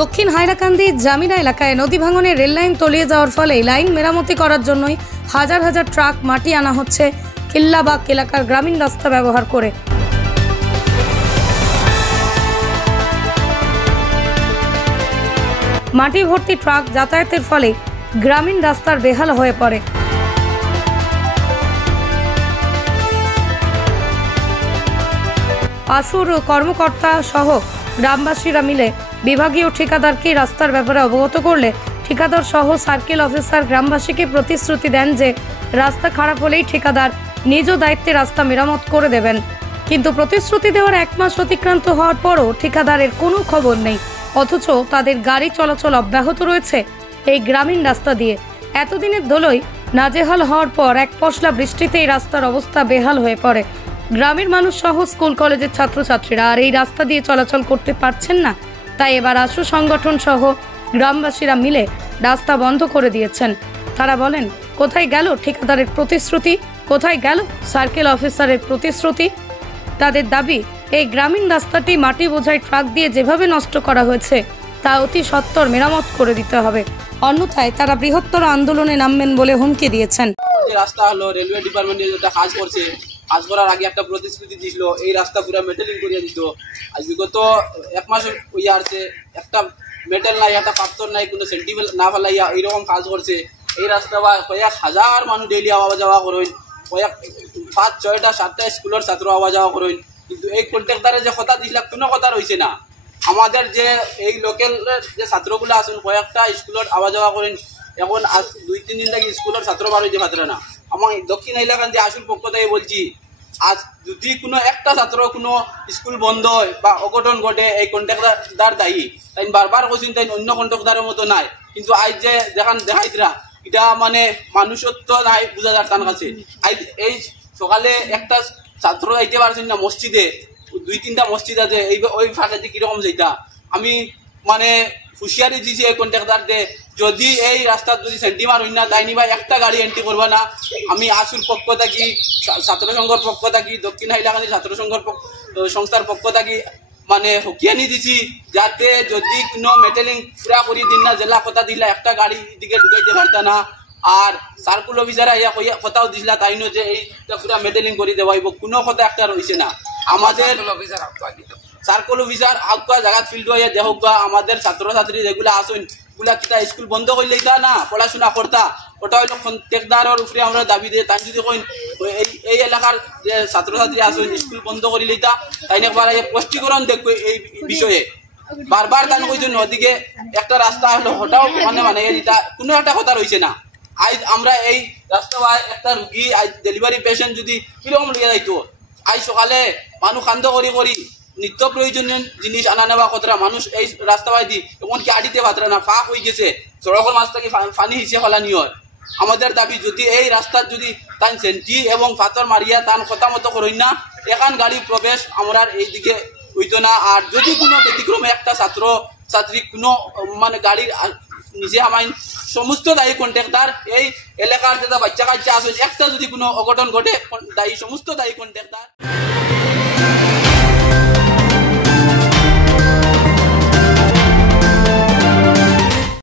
দক্ষিণ হাইরাকান্দি জামিনা এলাকায় নদী ভাঙনে রেল লাইন তলিয়ে যাওয়ার ফলে লাইন মেরামতি করার জন্যই হাজার হাজার ট্রাক মাটি আনা হচ্ছে কিল্লাবাগ এলাকার গ্রামীণ রাস্তা ব্যবহার করে। মাটি ভর্তি ট্রাক যাতায়াতের ফলে গ্রামীণ রাস্তার বেহাল হয়ে পড়ে। আশুর কর্মকর্তা সহ গ্রামবাসীরা মিলে বিভাগীয় ঠিকাদারকে রাস্তার ব্যাপারে অবগত করলে ঠিকাদার সহ সার্কেল অফিসার গ্রামবাসীকে প্রতিশ্রুতি দেন যে রাস্তা খারাপ হলেই ঠিকাদার নিজ দায়িত্বে রাস্তা মেরামত করে দেবেন। কিন্তু প্রতিশ্রুতি দেওয়ার 1 মাস অতিক্রান্ত হওয়ার পরও ঠিকাদারের কোনো খবর নেই, অথচ তাদের গাড়ি চলাচল অব্যাহত রয়েছে এই গ্রামীণ রাস্তা দিয়ে। এতদিনের দোলই নাজেহাল হওয়ার পর এক পশলা বৃষ্টিতে এই রাস্তার অবস্থা বেহাল হয়ে পড়ে। গ্রামের মানুষ সহ স্কুল কলেজের ছাত্রছাত্রীরা আর এই রাস্তা দিয়ে চলাচল করতে পারছেন না। তাই এবার আশু সংগঠন সহ গ্রামবাসীরা মিলে রাস্তা বন্ধ করে দিয়েছেন। তারা বলেন, কোথায় গেল ঠিকাদারের প্রতিশ্রুতি, কোথায় গেল সার্কেল অফিসারের প্রতিশ্রুতি? তাদের দাবি, এই গ্রামীণ রাস্তাটি মাটি বোঝাই ট্রাক দিয়ে যেভাবে নষ্ট করা হয়েছে তা অতি সত্বর মেরামত করে দিতে হবে, অন্যথায় তারা বৃহত্তর আন্দোলনে নামবেন বলে হুমকি দিয়েছেন। রাস্তা হলো রেলওয়ে ডিপার্টমেন্টে যেটা কাজ করছে, কাজ করার আগে একটা প্রতিশ্রুতি দিয়েছিল এই রাস্তা পুরো মেটেলিং করিয়ে দিত। আজ বিগত 1 মাস হইয়া আসছে, একটা মেটেল নাই, একটা পাথর নাই, কোনো সেন্টিমেন্ট না ফেলাইয়া এইরকম কাজ করছে। এই রাস্তা বা কয়েক হাজার মানুষ ডেইলি আওয়া যাওয়া করেন, কয়েক 5, 6টা 7টা স্কুলের ছাত্র আওয়া যাওয়া করেন। কিন্তু এই কন্ট্রাক্টরে যে কথা দিছিল কোনো কথা রয়েছে না। আমাদের যে এই লোকালের যে ছাত্রগুলো আছেন কয়েকটা স্কুলের আওয়া যাওয়া করেন, এখন 2-3 দিন থেকে স্কুলের ছাত্র বার হইতে পারে না। আমার দক্ষিণ এলাকার যে আশুর পক্ষ থেকে বলছি, আজ যদি কোনো একটা ছাত্র কোনো স্কুল বন্ধ হয় বা অঘটন ঘটে এই কন্ট্রাক্টর দায়ী। তাই বারবার কৈছেন তাই অন্য কন্ট্রাক্টরের মতো নাই। কিন্তু আজ যে দেখাইতরা এটা মানে মানুষত্ব নাই বোঝা যায় তার কাছে। আজ এই সকালে একটা ছাত্র যাইতে পারছেন না মসজিদে, 2-3টা মসজিদ আছে, এই ওই ফাঁকে কিরকম যেটা আমি মানে হুঁশিয়ারি দিয়েছি এই কন্ট্রাক্টরকে, যদি এই রাস্তার যদি সেন্টিমার হই না তাই নিবা একটা গাড়ি এন্ট্রি করবা না। আমি আশুর পক্ষ থাকি, ছাত্র সংঘর পক্ষ থাকি, দক্ষিণ হাইলাকান্দি ছাত্র সংঘর সংস্থার পক্ষ থাকি মানে হুঁকিয়ানি দিছি, যাতে যদি কোনো মেটেলিং পুরা করি দিন না, জেলা কথা দিলা একটা গাড়ি দিকে ঢুকাইতে পারতা না। আর সার্কুল অফিসার কথাও দিছিলা তাই যে এইটা পুরা মেটেলিং করে দেওয়াইব, কোনো কথা একটা রয়েছে না। আমাদের সার্কুল অফিসার আগুয়া জায়গা ফিল্ড হয়ে দেখুক আমাদের ছাত্রছাত্রী যেগুলো আসুন ওগুলা কিতা স্কুল বন্ধ করলে না পড়াশোনা করতা, ওটা হইলো কন্ট্রাক্টরের উপরে আমরা দাবি দিয়ে। তাই যদি কইন এই এলাকার যে ছাত্রছাত্রী আসুন স্কুল বন্ধ করে লইতা, তাই একবার স্পষ্টীকরণ দেখবে এই বিষয়ে। বারবার তাই কইছেন ওদিকে একটা রাস্তা হলো হঠাৎ মানে এটা কোনো একটা কথা রয়েছে না। আজ আমরা এই রাস্তা একটা রুগী আজ ডেলিভারি পেশেন্ট যদি কিরকম লিয়ে যাইতো, আজ সকালে মানুষ খান্দ করি নিত্য প্রয়োজনীয় জিনিস আনা নেওয়া কতটা মানুষ এই রাস্তা দি এমনকি আডিতে পাত্রা না, ফাঁক হয়ে গেছে, সড়কের মাছ থেকে পানি হিসেবে ফেলানি হয়। আমাদের দাবি, যদি এই রাস্তার যদি তান সেন্টি এবং পাথর মারিয়া তান কথা মতো করেন না, এখান গাড়ি প্রবেশ আমরা এই দিকে হইতো না। আর যদি কোনো ব্যতিক্রমে একটা ছাত্র ছাত্রী কোনো মানে গাড়ির নিজে আমায় সমস্ত দায়ী কন্ট্রাক্টর, এই এলাকার যেটা বাচ্চা কাচ্চা আসে একটা যদি কোনো অঘটন ঘটে দায়ী সমস্ত দায়ী কন্ট্রাক্টর।